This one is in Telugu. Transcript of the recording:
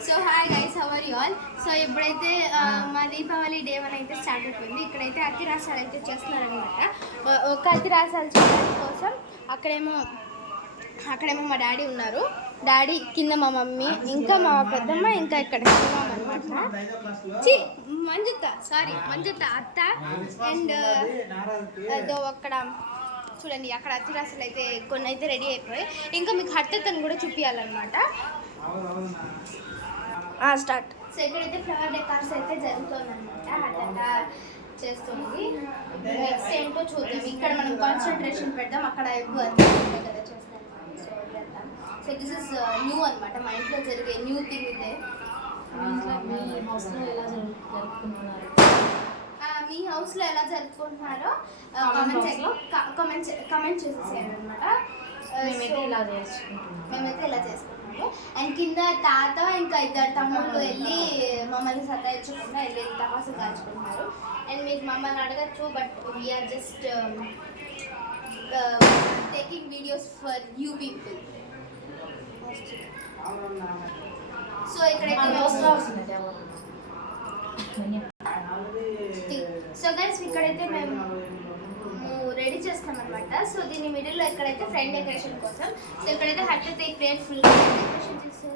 So hi guys, how are you all? So ఇప్పుడైతే మా దీపావళి డే 1 అయితే స్టార్ట్ అయిపోయింది. ఇక్కడైతే అతిరాసాలు అయితే చేస్తున్నారనమాట. ఒక అతిరాసాలు చేయడానికి కోసం అక్కడేమో మా డాడీ ఉన్నారు. డాడీ కింద మా మమ్మీ, ఇంకా మా పెద్దమ్మ, ఇంకా ఇక్కడ అనమాట మంజుత అత్త అండ్ అదో అక్కడ చూడండి. అక్కడ అతిరాసాలు అయితే కొన్ని అయితే రెడీ అయిపోయాయి. ఇంకా మీకు హట్టతను కూడా చూపించాలన్నమాట. స్టార్ట్. సో ఇక్కడైతే ఫ్లవర్ డెకార్స్ అయితే జరుగుతుందన్నమాట. హట్టత చేస్తుంది. నెక్స్ట్ ఏంటో చూద్దాం. ఇక్కడ మనం కాన్సన్ట్రేషన్ పెడదాం. అక్కడ ఎక్కువ కదా చేస్తాం. సో దిస్ ఇస్ న్యూ అనమాట. మా ఇంట్లో జరిగే న్యూ థింగ్ ఇదే. మీ హౌస్లో ఎలా జరుపుకుంటున్నారో కమెంట్ చేసేసేయండి అనమాట. మేమైతే ఇలా చేసుకుంటున్నాము. అండ్ కింద తాత ఇంకా ఇద్దరు తమ్ముళ్ళు వెళ్ళి మమ్మల్ని సతాయించకుండా వెళ్ళి తపాసు కాల్చుకుంటున్నారు. అండ్ మీకు మమ్మల్ని అడగచ్చు, but we're just taking videos for you people. So ఇక్కడైతే సో గైస్ ఇక్కడైతే మేము రెడీ చేస్తాం అనమాట. సో దీని మిడిల్లో ఇక్కడైతే ఫ్రంట్ డెకరేషన్ కోసం. సో ఇక్కడైతే హట్ అయితే ప్లేట్ ఫుల్ డెకరేషన్ చేస్తారు.